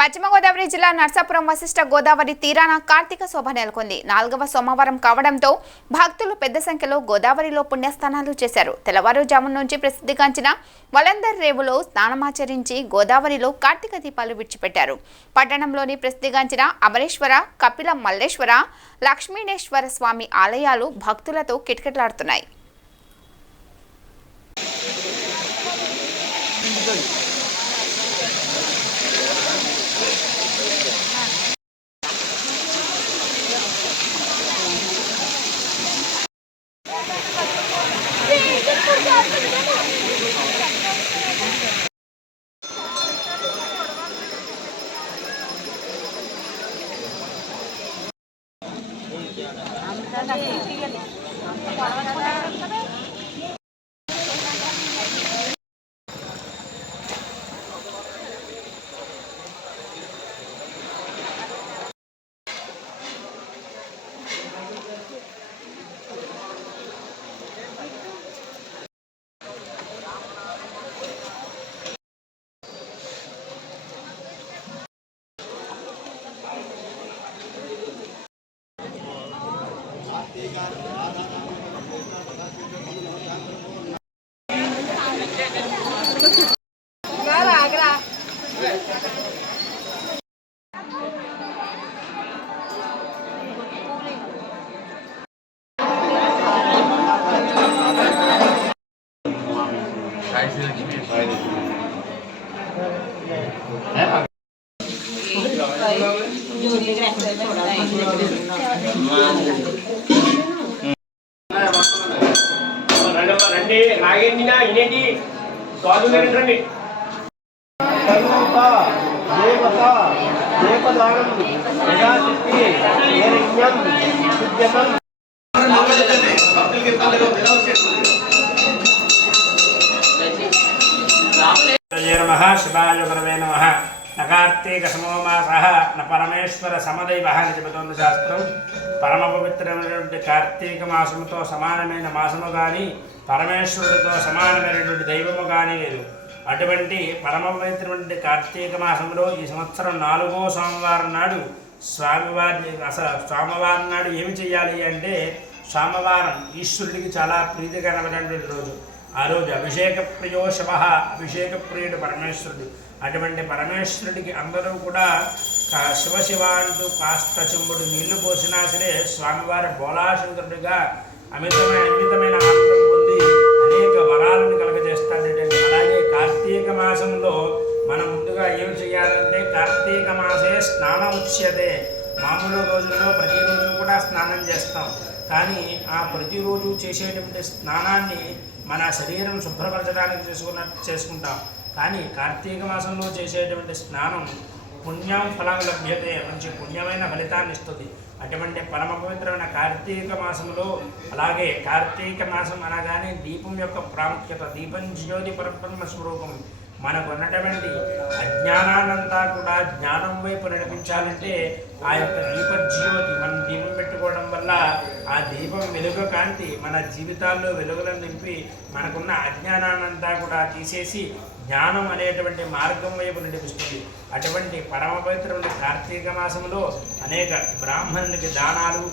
పశ్చిమ గోదావరి జిల్లా నర్సాపురం వశిష్ఠ గోదావరి తీరాన కార్తీక శోభ నెలకొంది. 4వ సోమవారం కావడంతో భక్తులు పెద్ద సంఖ్యలో గోదావరిలో పుణ్యస్నానాలు చేశారు. తెల్లవారుజామున నుంచి ప్రసిద్ధిగాంచిన వలందర్ రేవులో స్నానమాచరించి గోదావరిలో కార్తీక దీపాలు విడిచిపెట్టారు. పట్టణంలోని ప్రసిద్ధిగాంచిన అమరేశ్వర, కపిల మల్లేశ్వర, లక్ష్మీనేశ్వర స్వామి ఆలయాలు భక్తులతో కిటకిటలాడుతున్నాయి. शिवाय गुरवे नमः। न कार्तीक समोमासः न परमेश्वर समदैवः అని చెబుతోంది శాస్త్రం. పరమ పవిత్రమైనటువంటి కార్తీక మాసముతో సమానమైన మాసము కానీ పరమేశ్వరుడితో సమానమైనటువంటి దైవము కానీ లేదు. అటువంటి పరమ పవిత్రమైనటువంటి కార్తీక మాసంలో ఈ సంవత్సరం 4వ సోమవారం నాడు సోమవారం నాడు ఏమి చేయాలి అంటే, సోమవారం ఈశ్వరుడికి చాలా ప్రీతికరమైనటువంటి రోజు. ఆ రోజు అభిషేక ప్రియో శవ, అభిషేక ప్రియుడు పరమేశ్వరుడు. అటువంటి పరమేశ్వరుడికి అందరూ కూడా శివ అంటూ కాస్త చెంబుడు నీళ్లు పోసినా సరే స్వామివారి బోలాశంకరుడిగా అమితమైన ఆనందం పొంది అనేక వరాలను కలగజేస్తాడు. అలాగే కార్తీక మాసంలో మనం ముందుగా ఏం చేయాలంటే, కార్తీక మాసే స్నానం ఉచ్యతే. మామూలు రోజుల్లో ప్రతిరోజు కూడా స్నానం చేస్తాం, కానీ ఆ ప్రతిరోజు చేసేటువంటి స్నానాన్ని మన శరీరం శుభ్రపరచడానికి చేసుకుంటాం. కానీ కార్తీక మాసంలో చేసేటువంటి స్నానం పుణ్యం ఫలం లభ్యతే, మంచి పుణ్యమైన ఫలితాన్ని ఇస్తుంది. అటువంటి పరమ పవిత్రమైన కార్తీక మాసంలో, అలాగే కార్తీక మాసం అనగానే దీపం యొక్క ప్రాముఖ్యత. దీపం జ్యోతి పరబ్రహ్మ స్వరూపం. మనకు ఉన్నటువంటి అజ్ఞానాన్నంతా కూడా జ్ఞానం వైపు నడిపించాలంటే ఆ యొక్క దీపజ్యోతి, మనం దీపం పెట్టుకోవడం వల్ల ఆ దీపం వెలుగు కాంతి మన జీవితాల్లో వెలుగులను నింపి మనకున్న అజ్ఞానాన్నంతా కూడా తీసేసి జ్ఞానం అనేటువంటి మార్గం వైపు నడిపిస్తుంది. అటువంటి పరమ పవిత్రమైన కార్తీక మాసంలో అనేక బ్రాహ్మణునికి దానాలు,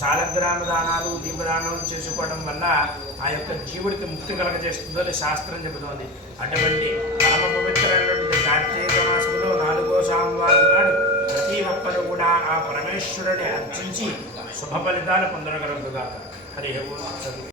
సాలగ్రామ దానాలు, దీపదానాలు చేసుకోవడం వల్ల ఆ యొక్క జీవుడికి ముక్తి కలగజేస్తుందని శాస్త్రం చెబుతోంది. అటువంటి పరమ పవిత్రమైనటువంటి కార్తీక మాసంలో 4వ సోమవారం నాడు ప్రతి ఒక్కరు కూడా ఆ పరమేశ్వరుని అర్చించి శుభ ఫలితాలు పొందగలుగుతారు. హరి ఓం.